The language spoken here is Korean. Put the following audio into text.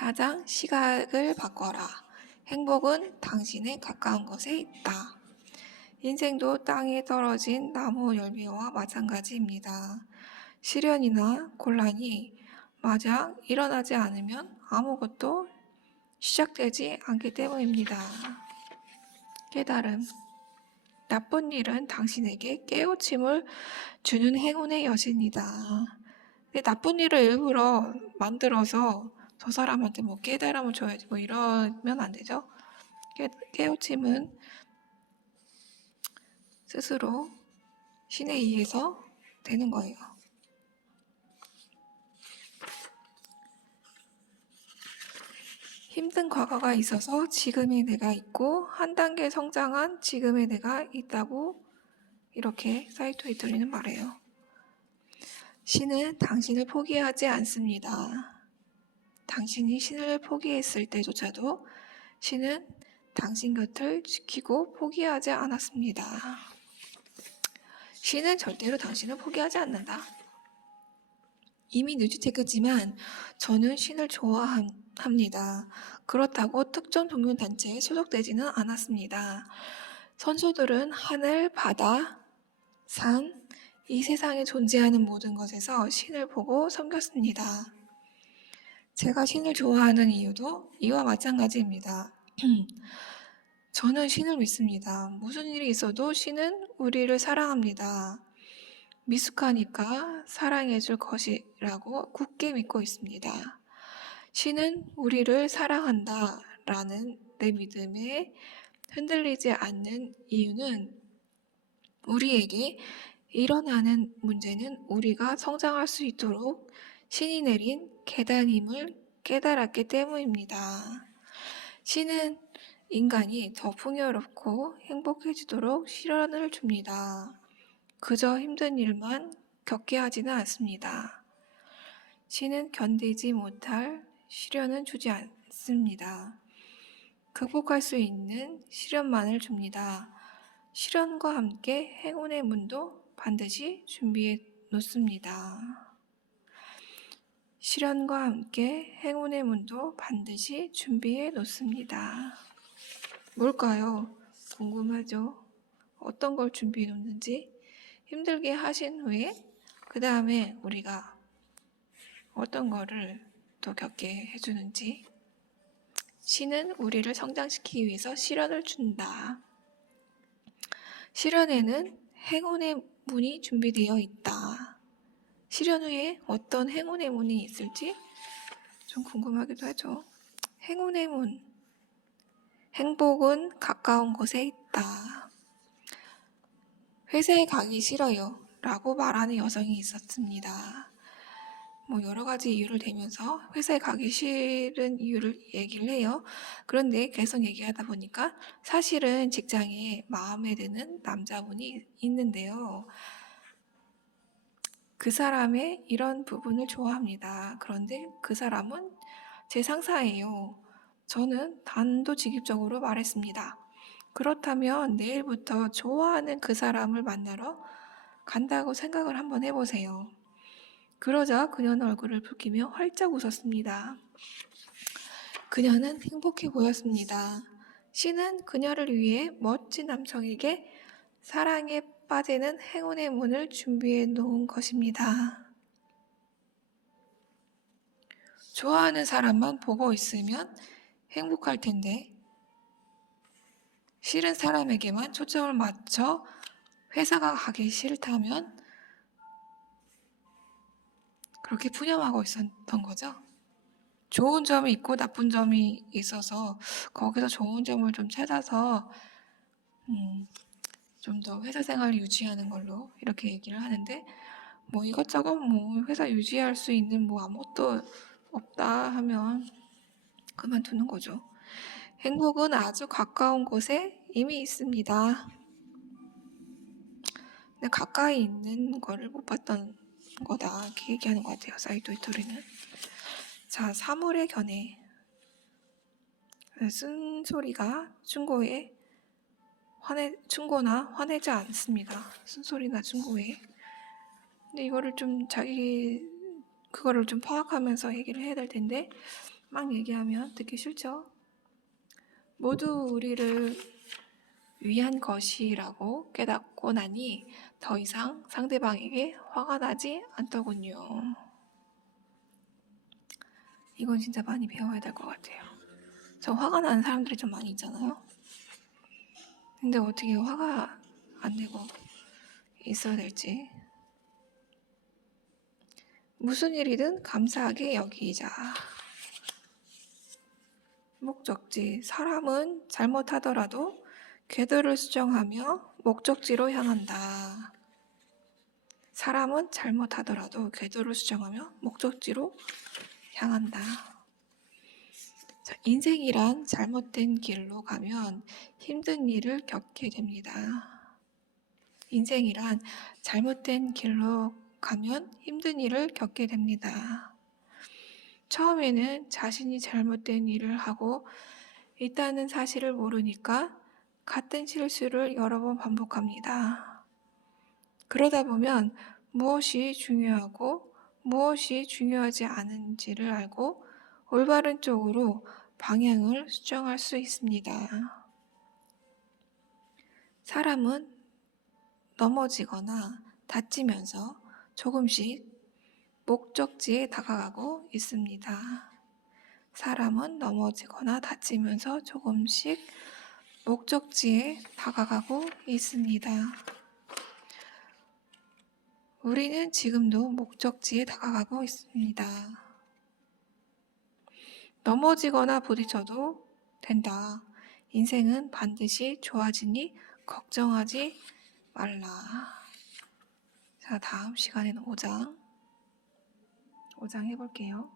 4장 시각을 바꿔라. 행복은 당신의 가까운 곳에 있다. 인생도 땅에 떨어진 나무 열매와 마찬가지입니다. 시련이나 곤란이 마냥 일어나지 않으면 아무것도 시작되지 않기 때문입니다. 깨달음. 나쁜 일은 당신에게 깨우침을 주는 행운의 여신이다. 근데 나쁜 일을 일부러 만들어서 저 사람한테 뭐 깨달음을 줘야지 뭐 이러면 안 되죠. 깨우침은 스스로 신에 의해서 되는 거예요. 힘든 과거가 있어서 지금의 내가 있고 한 단계 성장한 지금의 내가 있다고 이렇게 사이토 히토리는 말해요. 신은 당신을 포기하지 않습니다. 당신이 신을 포기했을 때조차도 신은 당신 곁을 지키고 포기하지 않았습니다. 신은 절대로 당신을 포기하지 않는다. 이미 누지체크지만 저는 신을 좋아합니다. 그렇다고 특정 종교단체에 소속되지는 않았습니다. 선조들은 하늘, 바다, 산, 이 세상에 존재하는 모든 것에서 신을 보고 섬겼습니다. 제가 신을 좋아하는 이유도 이와 마찬가지입니다. 저는 신을 믿습니다. 무슨 일이 있어도 신은 우리를 사랑합니다. 미숙하니까 사랑해줄 것이라고 굳게 믿고 있습니다. 신은 우리를 사랑한다 라는 내 믿음에 흔들리지 않는 이유는 우리에게 일어나는 문제는 우리가 성장할 수 있도록 신이 내린 계단임을 깨달았기 때문입니다. 신은 인간이 더 풍요롭고 행복해지도록 시련을 줍니다. 그저 힘든 일만 겪게 하지는 않습니다. 신은 견디지 못할 시련은 주지 않습니다. 극복할 수 있는 시련만을 줍니다. 시련과 함께 행운의 문도 반드시 준비해 놓습니다. 시련과 함께 행운의 문도 반드시 준비해 놓습니다. 뭘까요? 궁금하죠? 어떤 걸 준비해 놓는지 힘들게 하신 후에 그 다음에 우리가 어떤 거를 또 겪게 해주는지. 신은 우리를 성장시키기 위해서 시련을 준다. 시련에는 행운의 문이 준비되어 있다. 시련 후에 어떤 행운의 문이 있을지 좀 궁금하기도 하죠. 행운의 문. 행복은 가까운 곳에 있다. 회사에 가기 싫어요 라고 말하는 여성이 있었습니다. 뭐 여러 가지 이유를 대면서 회사에 가기 싫은 이유를 얘기를 해요. 그런데 계속 얘기하다 보니까 사실은 직장에 마음에 드는 남자분이 있는데요. 그 사람의 이런 부분을 좋아합니다. 그런데 그 사람은 제 상사예요. 저는 단도직입적으로 말했습니다. 그렇다면 내일부터 좋아하는 그 사람을 만나러 간다고 생각을 한번 해보세요. 그러자 그녀는 얼굴을 붉히며 활짝 웃었습니다. 그녀는 행복해 보였습니다. 신은 그녀를 위해 멋진 남성에게 사랑에 빠지는 행운의 문을 준비해 놓은 것입니다. 좋아하는 사람만 보고 있으면 행복할 텐데 싫은 사람에게만 초점을 맞춰 회사가 가기 싫다면 그렇게 푸념하고 있었던 거죠. 좋은 점이 있고 나쁜 점이 있어서 거기서 좋은 점을 좀 찾아서 좀 더 회사 생활을 유지하는 걸로 이렇게 얘기를 하는데 뭐 이것저것 뭐 회사 유지할 수 있는 뭐 아무것도 없다 하면 그만두는 거죠. 행복은 아주 가까운 곳에 이미 있습니다. 근데 가까이 있는 거를 못 봤던 거다 이렇게 얘기하는 것 같아요. 사이토 히토리는. 자, 사물의 견해. 쓴소리가 충고나 화내지 않습니다. 쓴소리나 충고에. 근데 이거를 좀 그거를 좀 파악하면서 얘기를 해야 될 텐데, 막 얘기하면 듣기 싫죠? 모두 우리를 위한 것이라고 깨닫고 나니 더 이상 상대방에게 화가 나지 않더군요. 이건 진짜 많이 배워야 될 것 같아요. 저 화가 나는 사람들이 좀 많이 있잖아요. 근데 어떻게 화가 안 내고 있어야 될지. 무슨 일이든 감사하게 여기자. 목적지. 사람은 잘못하더라도 궤도를 수정하며 목적지로 향한다. 사람은 잘못하더라도 궤도를 수정하며 목적지로 향한다. 자, 인생이란 잘못된 길로 가면 힘든 일을 겪게 됩니다. 인생이란 잘못된 길로 가면 힘든 일을 겪게 됩니다. 처음에는 자신이 잘못된 일을 하고 있다는 사실을 모르니까 같은 실수를 여러 번 반복합니다. 그러다 보면 무엇이 중요하고 무엇이 중요하지 않은지를 알고 올바른 쪽으로 방향을 수정할 수 있습니다. 사람은 넘어지거나 다치면서 조금씩 목적지에 다가가고 있습니다. 사람은 넘어지거나 다치면서 조금씩 목적지에 다가가고 있습니다. 우리는 지금도 목적지에 다가가고 있습니다. 넘어지거나 부딪혀도 된다. 인생은 반드시 좋아지니 걱정하지 말라. 자, 다음 시간에는 5장 해볼게요.